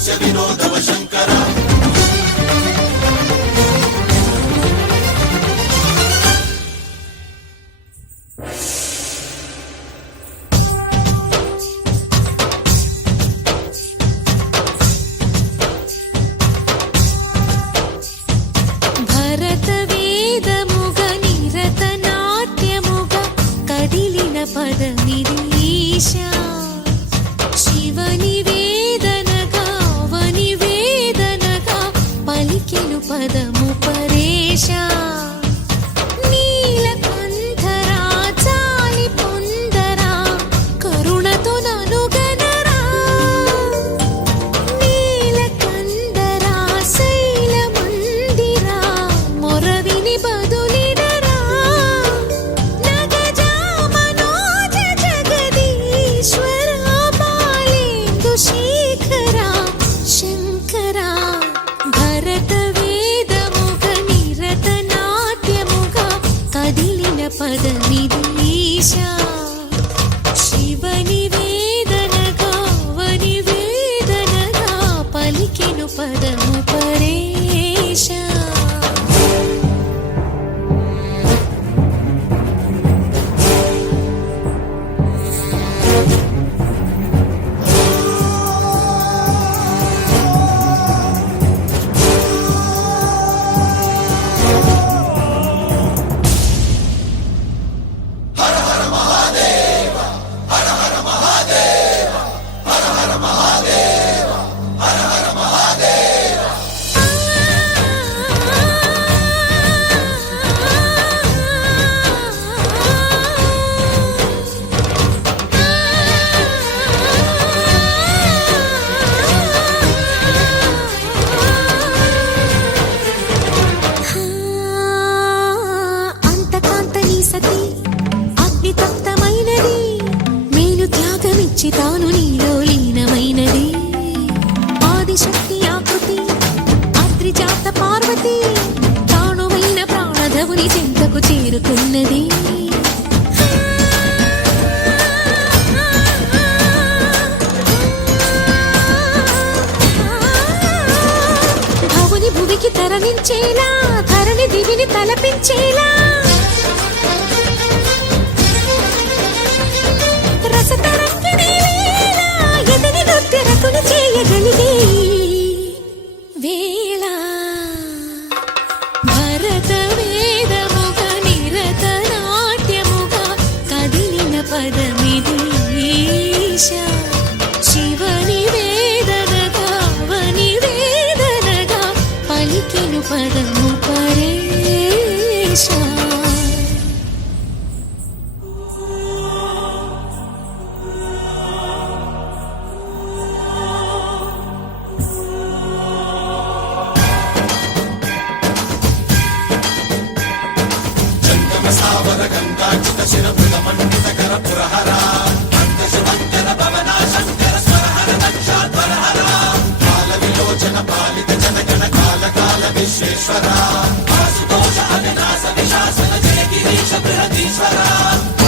हास्य विनोदव शंकर పదము పరేషా నీలకంఠరా చాలి పొందరా కరుణతో ననుగనరా నీలకందరా శైల మందిరా మొరవిని బదులిడరా నగజా మనోజ జగదీశ్వర బాలేందు శేఖరా శంకరా భరత పదమిదీశా శివ నివేదనగా వనివేదనగా పలికెను పదము పరేషా తాను నీలో లీనమైనది ఆదిశక్తి ఆకృతి అద్రిజాత పార్వతి తానువైన ప్రాణధవుని చెంతకు చేరుకున్నది భవుని భువికి తరలించేలా ధరణి దివిని తలపించేలా చేయగలిగే వేళ భరత వేదముగా నిరత నాట్యముగా కదిలిన పదమిదీశా శివ నివేదనగా వనివేదనగా పలికెను పదము పరేషా सावर गंगाचित शिर मृग मंडित कर पुरहरा अंत शुभंकर भवना शंकर स्वरहर दक्षाध्वर हरा काल विलोचन पालित जनगण काल काल विश्वेश्वरा आशुतोष अविनाश विशासन जय गिरीश बृहदीश्वरा